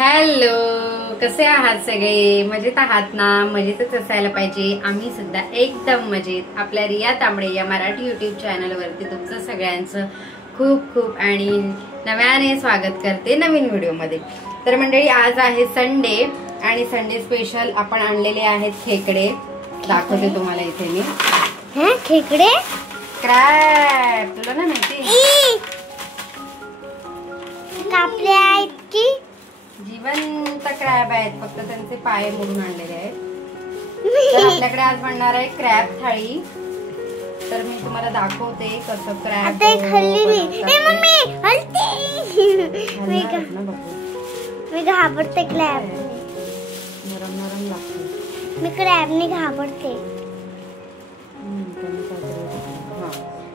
Hello, कसे आहात सगळे? मजेत आहात ना? मजेतच असायला पाहिजे. आम्ही सुद्धा एकदम मजेत. आपल्या रिया तांबडे या मराठी युट्यूब चॅनल वरती तुमचं सगळ्यांचं खूप खूप आणि नव्याने स्वागत करते नवीन व्हिडिओ मध्ये. तर मंडळी, आज आहे संडे आणि संडे स्पेशल आपण आणलेले आहेत खेकडे. दाखवते तुम्हाला इथे मी. खेकडे क्रॅब, तुला ना माहिती कापले आहेत की जिवंत क्रॅब आहेत, फक्त त्यांचे पाय मोडून आणलेले आहेत. तर आपल्याकडे आज बनणार आहे क्रॅब थाळी. तर मी तुम्हाला दाखवते कसं क्रॅब मी घाबरते. क्रॅब नरम नरम लागते. मी क्रॅबने घाबरते.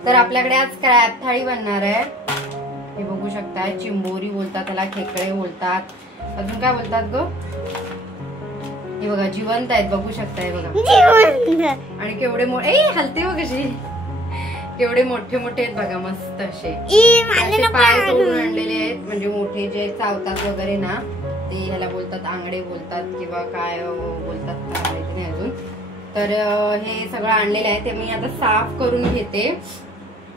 तर आपल्याकडे आज क्रॅब थाळी बनणार आहे. हे बघू शकताय, चिंबोरी बोलतात त्याला, खेकडे बोलतात, अजून काय बोलतात ग? हे बघा जिवंत आहेत, बघू शकताय बघा. आणि केवढे मोठे हलते बघ कशी, केवढे मोठे मोठे आहेत बघा, मस्त असे पाय तोडून आणलेले आहेत. म्हणजे मोठे जे चावतात वगैरे ना, ते ह्याला बोलतात आंगडे बोलतात किंवा काय बोलतात काय माहिती नाही अजून. तर हे सगळं आणलेलं आहे ते मी आता साफ करून घेते.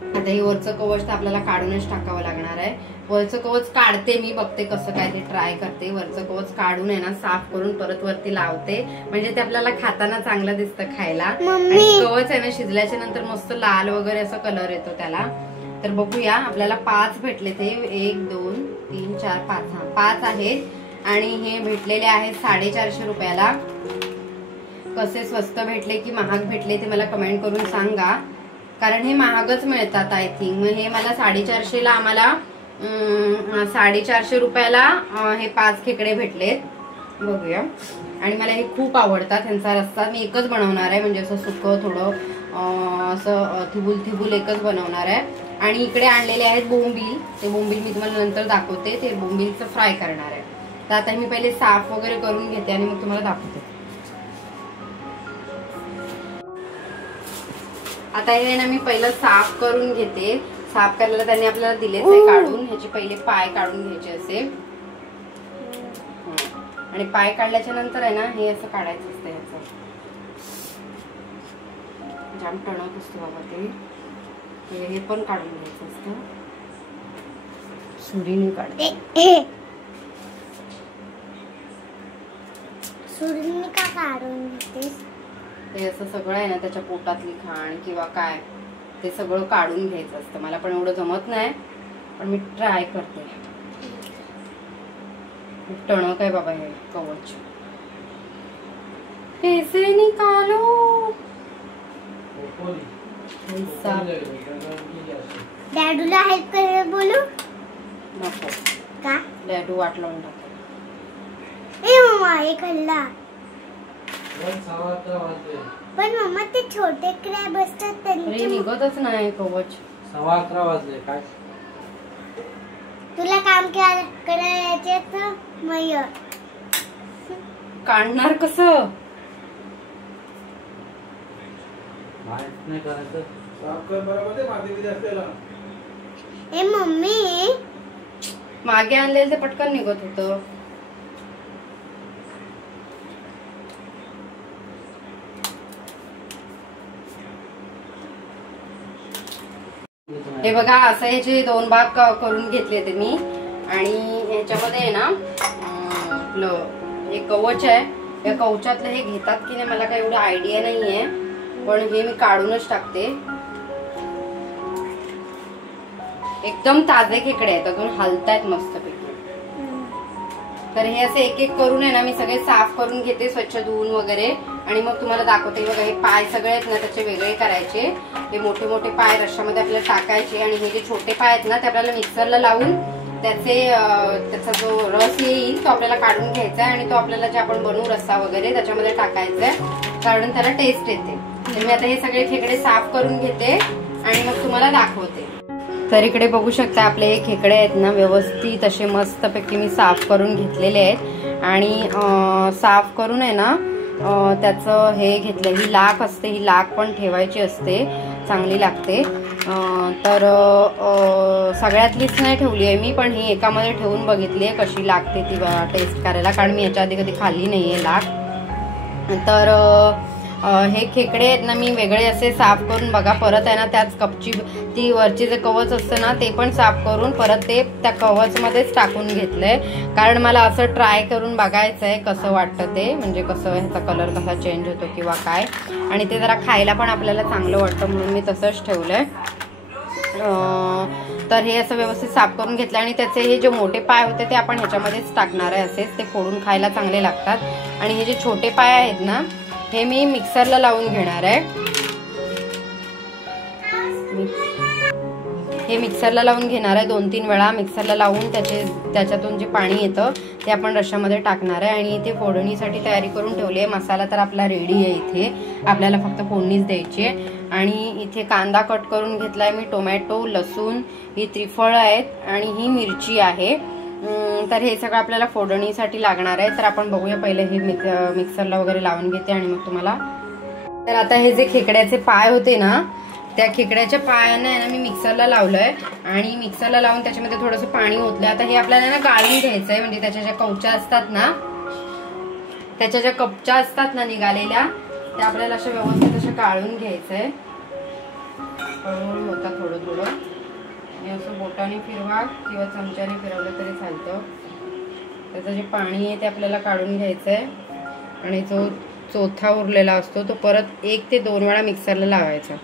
आता हे वरचं कवच तर आपल्याला काढूनच टाकावं लागणार आहे. वरचं कवच काढते मी, बघते कसं काय ते ट्राय करते. वरचं कवच काढून आहे ना, साफ करून परत वरती लावते, म्हणजे ते आपल्याला खाताना चांगलं दिसतं खायला. आणि कवच आहे ना, शिजल्याच्या नंतर मस्त लाल वगैरे असं कलर येतो त्याला. तर बघूया, आपल्याला 5 भेटले ते. 1 2 3 4 5 5 आहेत. आणि हे भेटलेले आहेत 450 रुपयाला. कसे स्वस्त भेटले की महाग भेटले ते मला कमेंट करून सांगा, कारण हे महागच मिळतात आय थिंक. मग हे मला 450 ला, आम्हाला 450 रुपयाला हे 5 खेकडे भेटलेत. बघूया. आणि मला हे खूप आवडतात. ह्यांचा रस्सा मी एकच बनवणार आहे, म्हणजे असं सुकं थोडं असं थिबुल थिबुल एकच बनवणार आहे. आणि इकडे आणलेले आहेत बोंबील. ते बोंबील मी तुम्हाला नंतर दाखवते. ते बोंबीलचं फ्राय करणार आहे. तर आता मी पहिले साफ वगैरे करून घेते आणि मग तुम्हाला दाखवते. आता हे ना मी पहिलं साफ करून घेते. साफ करायला त्यांनी आपल्याला दिलेच आहे काढून. ह्याचे पहिले पाय काढून घ्यायचे असे. आणि पाय काढल्याच्या नंतर आहे ना, हे असं काढायचं असतं. ह्याचं जाम टणक असतो बाबा ते. हे पण काढून घ्यायचं असतं, सुरीने काढते. सुरीने का काढून घेतेस? ते असं सगळं आहे ना, त्याच्या पोटातली घाण किंवा काय ते सगळं काढून घ्यायचं असतं. मला पण एवढं जमत नाही, पण मी ट्राय करते. टणक आहे बाबा हे कवच. कैसे निकालो? डॅडूला हेल्प करायला बोलू? नको का? डॅडू वाट लावून टाकतो. ए मम्मा, एक हल्ला. पण मम्मा, ते छोटे क्रॅब असतात त्यांचे निघतच नाही कवच. 11:15 वाजले. काय तुला काम करायचे तर मय काढणार कसं? नाही करायचं. ए मम्मी, मागे आणलेलं ते पटकन निघत होतं. हे बघा, असं ह्याचे 2 भाग करून घेतले ते मी. आणि ह्याच्यामध्ये आहे ना, आपलं हे कवच आहे. या कवचातलं हे घेतात की नाही मला काही एवढं आयडिया नाहीये, पण हे मी काढूनच टाकते. एकदम ताजे खेकडे आहेत, अजून हलतायत मस्तपैकी. तर हे असे एक एक करून आहे ना, मी सगळे साफ करून घेते, स्वच्छ धुवून वगैरे. आणि मग तुम्हाला दाखवते. बघा, हे पाय सगळे आहेत ना, त्याचे वेगळे करायचे. हे मोठे मोठे पाय रश्श्यामध्ये आपल्याला टाकायचे. आणि हे जे छोटे पाय आहेत ना, ते आपल्याला मिक्सरला लावून त्याचा जो रस येईल तो आपल्याला काढून घ्यायचा आहे. आणि तो आपल्याला जे आपण बनवू रस्सा वगैरे त्याच्यामध्ये टाकायचा आहे, कारण त्याला टेस्ट येते. तर मी आता हे सगळे खेकडे साफ करून घेते आणि मग तुम्हाला दाखवते. तर इकडे बघू शकता, आपले हे खेकडे आहेत ना, व्यवस्थित असे मस्तपैकी मी साफ करून घेतलेले आहेत. आणि साफ करून आहे ना, त्याचं हे घेतलं. ही लाख असते, ही लाख पण ठेवायची असते, चांगली लागते. तर सगळ्यातलीच नाही ठेवली आहे मी, पण ही एकामध्ये ठेवून बघितली आहे कशी लागते ती टेस्ट करायला, कारण मी याच्या आधी कधी खाल्ली नाही आहे लाख. तर हे खेकडे आहेत ना मी वेगळे असे साफ करून बघा, परत आहे ना त्याच कपची ती वरची जे कवच असतं ना ते पण साफ करून परत ते त्या कवचमध्येच टाकून घेतलंय, कारण मला असं ट्राय करून बघायचं आहे कसं वाटतं ते, म्हणजे कसं ह्याचा कलर कसा चेंज होतो किंवा काय, आणि ते जरा खायला पण आपल्याला चांगलं वाटतं म्हणून मी तसंच ठेवलंय. तर हे असं व्यवस्थित साफ करून घेतलं आणि त्याचे हे जे मोठे पाय होते ते आपण ह्याच्यामध्येच टाकणार आहे, असेच ते फोडून खायला चांगले लागतात. आणि हे जे छोटे पाय आहेत ना हे मी मिक्सरला लावून घेणार आहे. हे मिक्सरला लावून घेणार आहे 2-3 वेळा मिक्सरला लावून त्याच्यातून जे पाणी येतं ते आपण रश्श्यामध्ये टाकणार आहे. आणि इथे फोडणीसाठी तयारी करून ठेवली आहे. मसाला तर आपला रेडी आहे, इथे आपल्याला फक्त फोडणीच द्यायची आहे. आणि इथे कांदा कट करून घेतलाय मी, टोमॅटो, लसूण, ही त्रिफळ आहेत आणि ही मिरची आहे. तर हे सगळं आपल्याला फोडणीसाठी लागणार आहे. तर आपण बघूया पहिले हे मिक्सरला वगैरे लावून घेते आणि मग तुम्हाला. तर आता हे जे खेकड्याचे पाय होते ना त्या खेकड्याच्या पायांना आहे ना मी मिक्सरला लावलंय आणि मिक्सरला लावून त्याच्यामध्ये थोडंसं पाणी ओतलंय. आता हे आपल्याला ना गाळून घ्यायचंय, म्हणजे त्याच्या ज्या कवच्या असतात ना, त्याच्या ज्या कपच्या असतात ना निघालेल्या त्या आपल्याला अशा व्यवस्थित अशा गाळून घ्यायचंय. हळूहळू होता थोडं थोडं, आणि असं बोटाने फिरवा किंवा चमच्याने फिरवलं तरी चालतं. त्याचं जे पाणी आहे ते आपल्याला काढून घ्यायचंय आणि जो चौथा उरलेला असतो तो परत 1 ते 2 वेळा मिक्सरला लावायचा.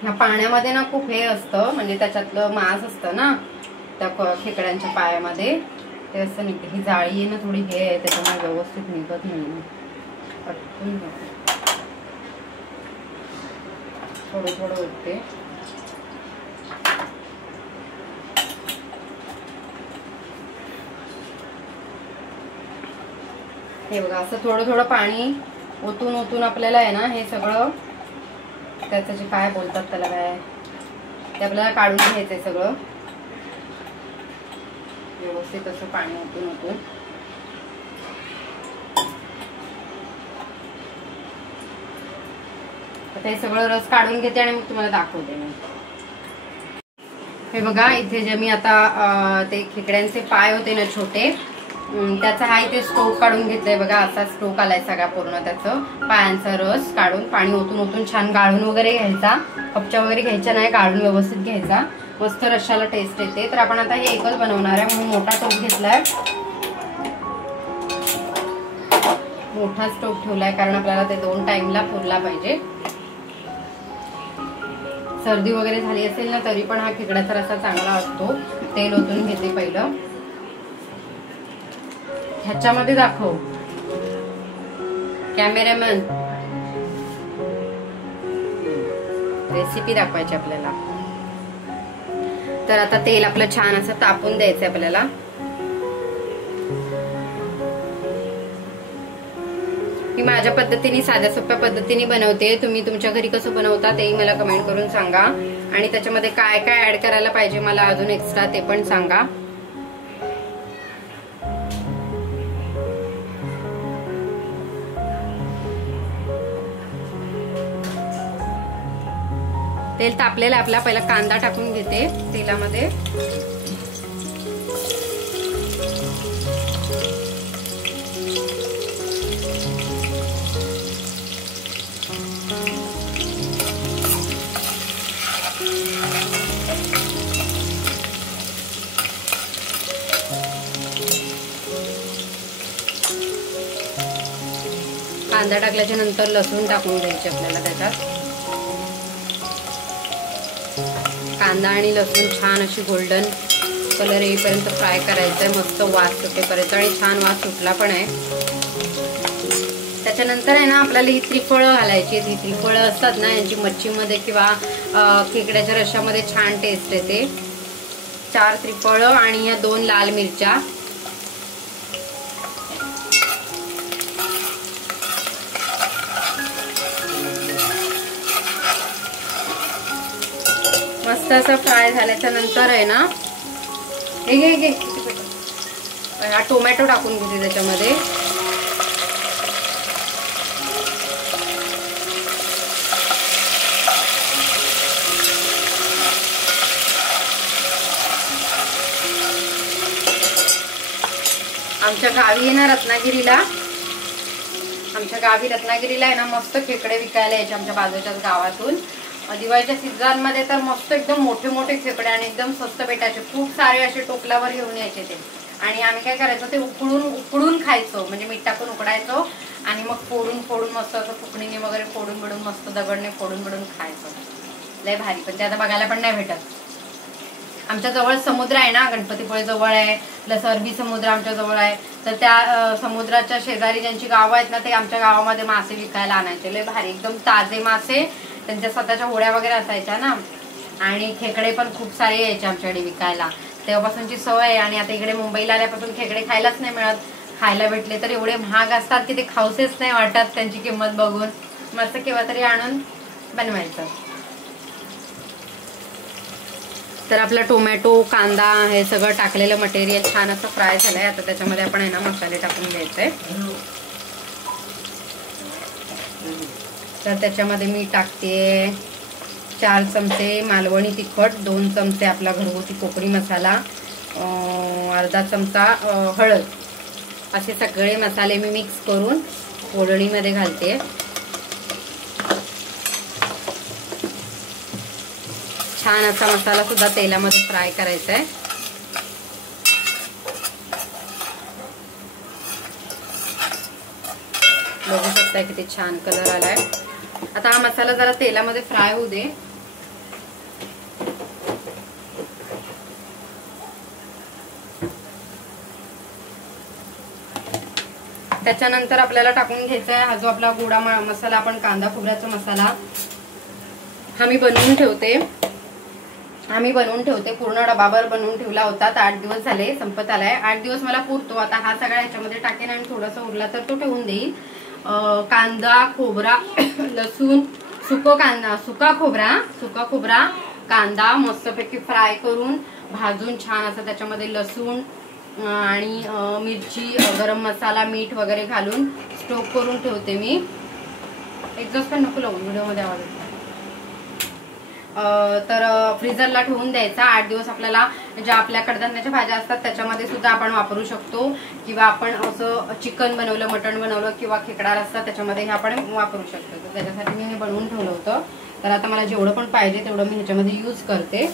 ह्या पाण्यामध्ये ना खूप हे असतं, म्हणजे त्याच्यातलं मांस असतं ना त्या खेकड्यांच्या पायामध्ये, ते असं निघते. ही जाळी आहे ना थोडी हे आहे त्याच्यामुळे व्यवस्थित निघत नाही, पटकन थोडं थोडं उठते. हे बघा असं थोडं थोडं पाणी ओतून ओतून आपल्याला आहे ना हे सगळं त्याचं जे काय बोलतात त्याला काय ते आपल्याला काढून घ्यायचंय सगळं व्यवस्थित असं पाणी ओतून ओतून. आता हे सगळं रस काढून घेते आणि मग तुम्हाला दाखवते मी. हे बघा इथे जे मी आता ते खेकड्यांचे पाय होते ना छोटे, त्याचा हा इथे स्टोक काढून घेतलाय बघा. असा स्टोक आलाय सगळा पूर्ण, त्याचं पायांचा रस काढून पाणी ओतून ओतून छान गाळून वगैरे घ्यायचा. कपच्या वगैरे घ्यायच्या नाही, गाळून व्यवस्थित घ्यायचा, मस्त रश्शाला टेस्ट येते. तर आपण आता हे एकच बनवणार आहे म्हणून मोठा टोप घेतलाय, मोठा स्टोक ठेवलाय, कारण आपल्याला ते 2 टाइमला पुरला पाहिजे. सर्दी वगैरे झाली असेल ना तरी पण हा खेकड्याचा रस्सा चांगला असतो. तेल ओतून घेते पहिलं, ह्याच्यामध्ये दाखव कॅमेरामॅन, रेसिपी दाखवायची आपल्याला. तर आता तेल आपलं छान असं तापून द्यायचंय आपल्याला. मी माझ्या पद्धतीने साध्या सोप्या पद्धतीने बनवते, तुम्ही तुमच्या घरी कसं बनवता तेही मला कमेंट करून सांगा. आणि त्याच्यामध्ये काय काय ऍड करायला पाहिजे मला अजून एक्स्ट्रा ते पण सांगा. तेल तापलेलं आपला, पहिला कांदा टाकून घेते तेलामध्ये. कांदा टाकल्याच्या नंतर लसूण टाकून द्यायचे आपल्याला त्याच्यात. कांदा आणि लसूण छान अशी गोल्डन कलर येईपर्यंत फ्राय करायचं आहे, मस्त वास सुटेपर्यंत. आणि छान वास सुटला पण आहे. त्याच्यानंतर आहे ना आपल्याला ही त्रिफळं घालायची. ही त्रिफळं असतात ना यांची मच्छीमध्ये किंवा खेकड्याच्या रश्श्यामध्ये छान टेस्ट येते. 4 त्रिफळं आणि या 2 लाल मिरच्या. मस्त असं फ्राय झाल्याच्या नंतर आहे ना, हे घे हा टोमॅटो टाकून घेते त्याच्यामध्ये. आमच्या गावी आहे ना रत्नागिरीला आहे ना मस्त खेकडे विकायला यायचे आमच्या बाजूच्याच गावातून. दिवाळीच्या सीझन मध्ये तर मस्त एकदम मोठे मोठे खेकडे आणि एकदम स्वस्त भेटायचे. खूप सारे असे टोपल्यावर घेऊन यायचे ते. आणि आम्ही काय करायचो ते उकडून खायचो, म्हणजे मीठ टाकून उकडायचो आणि मग फोडून मस्त असं फुकणीने वगैरे फोडून मस्त दगडने फोडून खायचो. लय भारी. पण ते आता बघायला पण नाही भेटत. आमच्या जवळ समुद्र आहे ना, गणपतीपुळे जवळ आहे, प्लस अरबी समुद्र आमच्या जवळ आहे. तर त्या समुद्राच्या शेजारी ज्यांची गावं आहेत ना, ते आमच्या गावामध्ये मासे विकायला आणायचे. लय भारी एकदम ताजे मासे, त्यांच्या स्वतःच्या होड्या वगैरे असायच्या ना. आणि खेकडे पण खूप सारे यायचे आमच्याकडे विकायला. तेव्हापासूनची सवय आहे. आणि आता इकडे मुंबईला आल्यापासून खेकडे खायलाच नाही मिळत. खायला भेटले तर एवढे महाग असतात की ते खाऊसेच नाही वाटत त्यांची किंमत बघून. मस्त केव्हा तरी आणून बनवायचं. तर आपला टोमॅटो, कांदा हे सगळं टाकलेलं मटेरियल छान असं फ्राय झालंय. आता त्याच्यामध्ये आपण आहे ना मसाले टाकून घ्यायचे. तर त्याच्यामध्ये मी टाकते 4 चमचे मालवणी तिखट, 2 चमचे आपला घरगुती कोकणी मसाला, अर्धा चमचा हळद. असे सगळे मसाले मी मिक्स करून फोडणीमध्ये घालते. छान असा मसाला सुद्धा तेलामध्ये फ्राय करायचा आहे. बघू शकता किती छान कलर आलाय. आता हा मसाला जरा तेलामध्ये फ्राय होऊ दे. त्याच्यानंतर आपल्याला टाकून घ्यायचा आहे हा जो आपला गोडा मसाला, आपण कांदा खोबऱ्याचा मसाला हा मी बनवून ठेवते. पूर्ण डबाभर बनवून ठेवला होता. तर 8 दिवस झाले, संपत आलाय. 8 दिवस मला पुरतो. आता हा सगळा ह्याच्यामध्ये टाकेन आणि थोडासा उरला तर तो ठेवून देईल. कांदा, खोबरा, लसूण, सुका खोबरा, कांदा मस्तपैकी फ्राय करून भाजून छान असं त्याच्यामध्ये लसूण आणि मिरची, गरम मसाला, मीठ वगैरे घालून स्टोक करून ठेवते मी. एक्झॉस्ट पण नको लावून, व्हिडिओमध्ये आवाज येतो. तर फ्रीजरला ठेवून द्यायचा. 8 दिवस आपल्याला ज्या आपल्या कडधान्याच्या भाज्या असतात त्याच्यामध्ये सुद्धा आपण वापरू शकतो. किंवा आपण असं चिकन बनवलं, मटण बनवलं किंवा खेकडा रस्सा त्याच्यामध्ये हे आपण वापरू शकतो. तर त्याच्यासाठी मी हे बनवून ठेवलं होतं. तर आता मला जेवढं पण पाहिजे तेवढं मी ह्याच्यामध्ये यूज करते.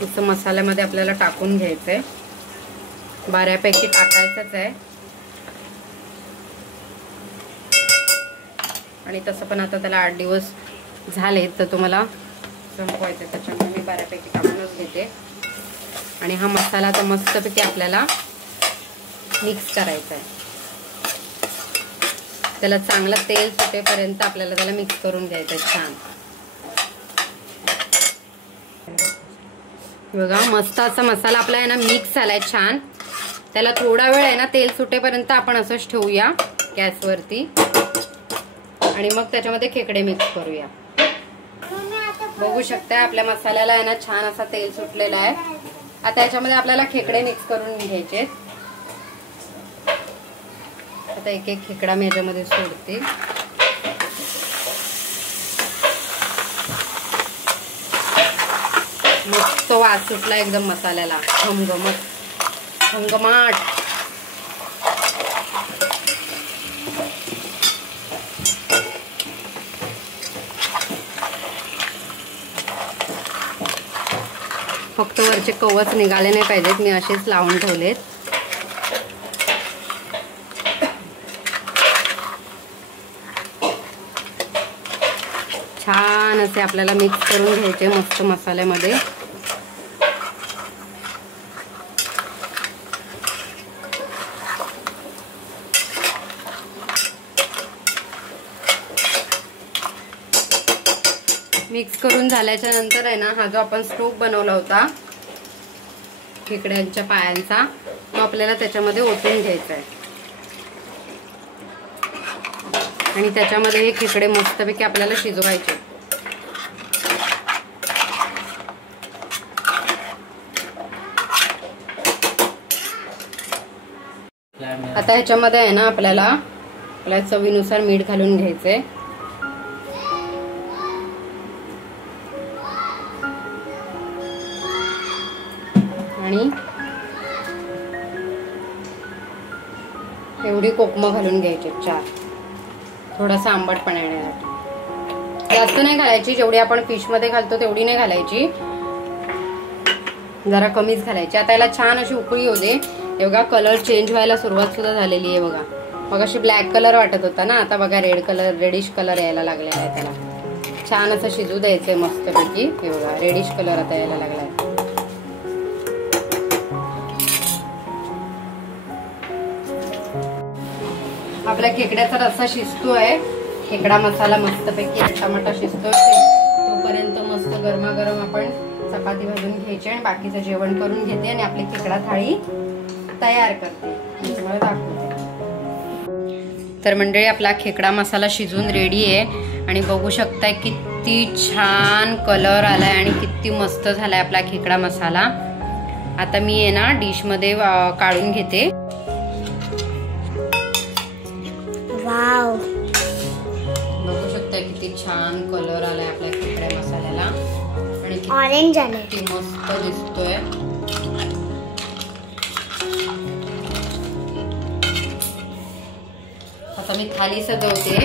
इथं मसाल्यामध्ये आपल्याला टाकून घ्यायचंय. बऱ्यापैकी टाकायचंच आहे. आणि तसं पण आता त्याला 8 दिवस झाले तर तुम्हाला संपवायचं, त्याच्यामुळे मी बऱ्यापैकी टाकूनच घेते. आणि हा मसाला तर मस्तपैकी आपल्याला मिक्स करायचा आहे. त्याला चांगलं तेल सुटेपर्यंत आपल्याला त्याला मिक्स करून घ्यायचं आहे छान. बघा मस्त असा मसाला आपला आहे ना मिक्स झालाय छान. त्याला थोडा वेळ आहे ना तेल सुटेपर्यंत आपण असंच ठेवूया गॅसवरती. आणि मग त्याच्यामध्ये खेकडे मिक्स करूया. बघू शकता आपल्या मसाल्याला आहे ना छान असा तेल सुटलेला आहे. आता याच्यामध्ये आपल्याला खेकडे मिक्स करून घ्यायचे. आता एक एक खेकडा मी याच्यामध्ये सोडते. मस्त वास सुटला एकदम मसाल्याला, घमघमाट. फक्त वरचे कवच निघाले नाही पाहिजेत, मी असेच लावून ठेवलेत. छान असे आपल्याला मिक्स करून घ्यायचे मस्त मसाल्यामध्ये. मिक्स करून झाल्याच्या नंतर आहे ना हा जो आपण स्टोक बनवला होता खेकड्यांच्या पायांचा तो आपल्याला त्याच्यामध्ये ओतून घ्यायचा आहे. आणि त्याच्यामध्ये हे खेकडे मस्तपैकी आपल्याला शिजवायचे. आता ह्याच्यामध्ये आहे ना आपल्याला चवीनुसार मीठ घालून घ्यायचंय. आणि एवढी कोकमं घालून घ्यायची 4. थोडासा आंबटपणा येण्यासाठी. जास्त नाही घालायची, जेवढी आपण फिश मध्ये घालतो तेवढी नाही घालायची, जरा कमीच घालायची. आता याला छान अशी उकळी येऊ दे. बघा कलर चेंज व्हायला सुरुवात सुद्धा झालेली आहे बघा. मग अशी ब्लॅक कलर वाटत होता ना, आता बघा रेडिश कलर यायला लागलेला आहे. त्याला छान असं शिजू द्यायचंय मस्तपैकी. हे बघा रेडिश कलर आता यायला लागलाय. आपल्या खेकड्याचा रस्सा शिजतोय. खेकडा मसाला मस्तपैकी टमाटा शिजतोय. तोपर्यंत मस्त गरमागरम आपण चपाती भाजून घ्यायची आणि बाकीचं जेवण करून घेते आणि आपली खेकडा थाळी तयार करते. तुम्हाला दाखवते. तर मंडळी आपला खेकडा मसाला शिजून रेडी आहे आणि बघू शकताय किती छान कलर आलाय आणि किती मस्त झालाय आपला खेकडा मसाला. आता मी आहे ना डिश मध्ये काढून घेते. वाव, बघू शकता किती छान कलर आलाय आपल्या खेकड्या मसाल्याला आणि ऑरेंज आले. किती मस्त दिसतोय. आता मी थाली सजवते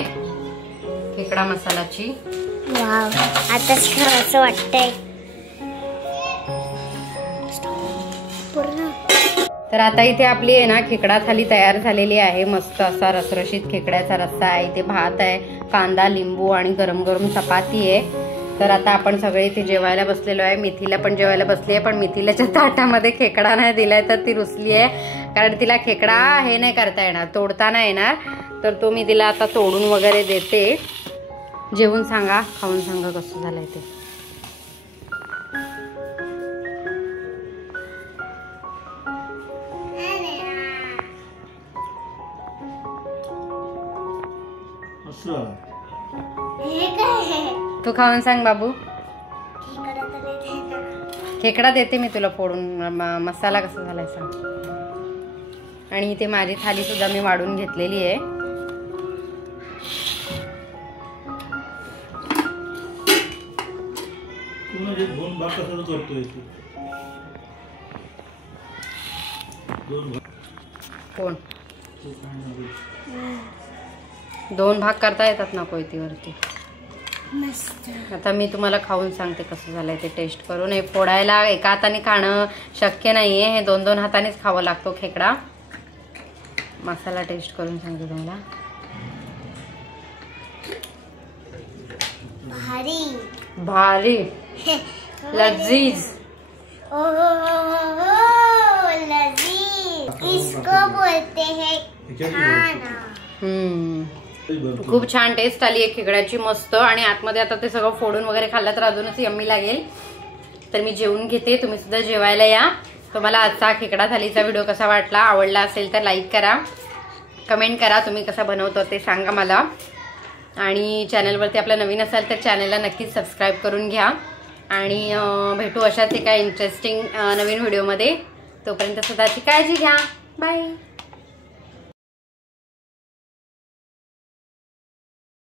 खेकडा मसाल्याची. वाव, आताच असं वाटतंय पूर्ण. तर आता इथे आपली आहे ना खेकडा थाली तयार झालेली आहे. मस्त असा रसरशीत खेकड्याचा रस्सा आहे. इथे भात आहे, कांदा, लिंबू आणि गरम गरम चपाती आहे. तर आता आपण सगळे इथे जेवायला बसलेलो आहे. मिथीला पण जेवायला बसली आहे, पण मिथीलाच्या ताटामध्ये खेकडा नाही दिलाय तर ती रुसली आहे. कारण तिला खेकडा हे नाही करता येणार, तोडता नाही येणार. तर तो मी तिला आता तोडून वगैरे देते. जेवून सांगा, खाऊन सांगा कसं झालंय ते. तू खाऊन सांग बाबू. खेकडा देते मी तुला फोडून. मसाला कसा झालाय सांग. आणि इथे माझी थाली सुद्धा मी वाढून घेतलेली आहे. कोण 2 भाग करता येतात ना कोयतीवरती. आता मी तुम्हाला खाऊन सांगते कसं झालंय ते टेस्ट करून. हे फोडायला एका हाताने खाणं शक्य नाहीये, हे 2-2 हातानेच खावं लागतो खेकडा. मसाला टेस्ट करून सांगते तुम्हाला. भारी भारी लजीज. लजीज इसको बोलते हैं खाना. खूप छान टेस्ट आली आहे खेकड्याची मस्त. आणि आतमध्ये आता ते सगळं फोडून वगैरे खाल्लं तर अजूनच यम्मी लागेल. तर मी जेवून घेते, तुम्ही सुद्धा जेवायला या. तुम्हाला आजचा खेकडा थालीचा व्हिडिओ कसा वाटला, आवडला असेल तर लाईक करा, कमेंट करा, तुम्ही कसा बनवतो ते सांगा मला. आणि चॅनलवरती आपला नवीन असाल तर चॅनलला नक्कीच सबस्क्राईब करून घ्या. आणि भेटू अशाच एका इंटरेस्टिंग नवीन व्हिडिओमध्ये. तोपर्यंत स्वतःची काळजी घ्या. बाय.